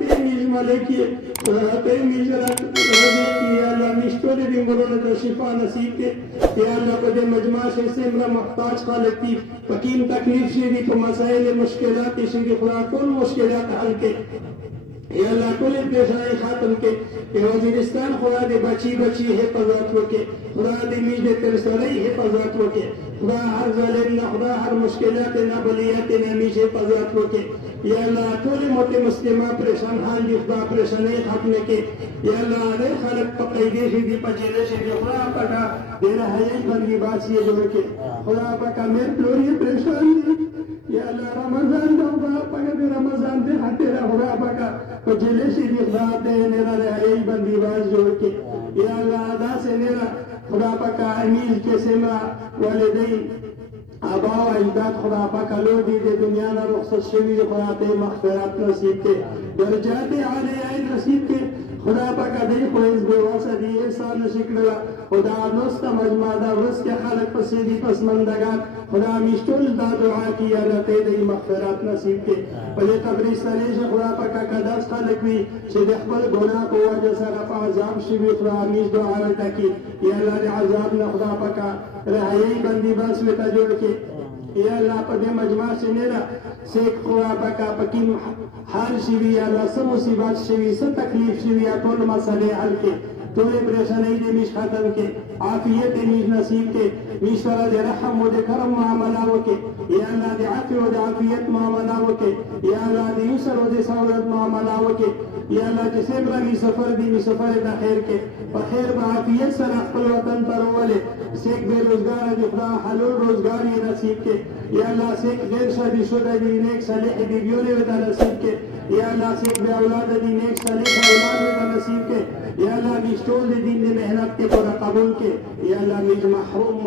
ته میز ملکی خدا ته میز رضی کی یا اللہ مشتور دین گلوں نے شفا نصیب کے یا اللہ کو دے مجمع سے سمرا محتاج خالق کی فقیم تکلیف سے بھی مسائل مشکلات سے بھی خدا کل مشکلات حل کے یا اللہ کل پیشائی خاتم کے کہ وزیرستان خدا دے بچی بچی حفاظت وکے خدا دے میز دے ترسولی حفاظت وکے خدا ہر ظالم نہ خدا ہر مشکلات نہ بلیات نہ میز حفاظت وکے یا اللہ کل موت مسلمہ پریشان حال دی خدا پریشانی ختم کے یا اللہ علیہ خالق پقیدے سے دی پچیلے سے دی خدا پکا دینا ہے بندی بات سے جو کے خدا پکا میرے پلوری پریشان دی یا اللہ رمضان دا خدا پکا دے رمضان دے ہتیرا خدا پکا پچیلے سے دی خدا دے نیرا ہے بندی بات جو کے یا اللہ ادا سے نیرا خدا پکا امیز کے سمرا والدین آبا و اجداد خدا پاک لو دی دے دنیا نہ رخصت شوی خدا تے مغفرت نصیب کے درجات عالیہ نصیب کے خدا پاک دے کوئز بے واسہ دی احسان شکرلا خدا نست مجمع دا ورس کے خلق پسیدی پسمندگان خدا مشتول دا دعا کی اللہ تے دے مغفرت نصیب کے پلے قبرستانی سے خدا پاک قدس خلق بھی سے دخبل گناہ کو وجہ سرف عذاب شوی خدا میش دعا رہتا کی یا اللہ دے عذاب نہ خدا پاک رہائی بندی بس میں تجوڑ کے یا اللہ پدے مجمع سے نیرا سیک خدا پاکا پکیم حال شوی یا اللہ سب مصیبات شوی سب تکلیف شوی یا طول مسئلے حل کے طول پریشانی دے میش ختم کے عافیت میش نصیب کے میش ورہ دے رحم و دے کرم معاملہ کے یا اللہ دے عافی و دے عافیت معاملہ کے یا اللہ دے یسر و دے سعودت معاملہ کے یا اللہ جسے برمی سفر دی می سفر دا خیر کے بخیر با عافیت سر اخبر وطن پر والے سیک بے روزگار دی خدا حلول روزگاری نصیب کے یا اللہ سیک غیر شادی شدہ دی نیک صالح بیبیونے ودا نصیب کے یا اللہ سیک بے اولاد دی نیک صالح اولاد ودا نصیب کے یا اللہ میشتول دی دین دی محنت کے پورا قبول کے یا اللہ میج محروم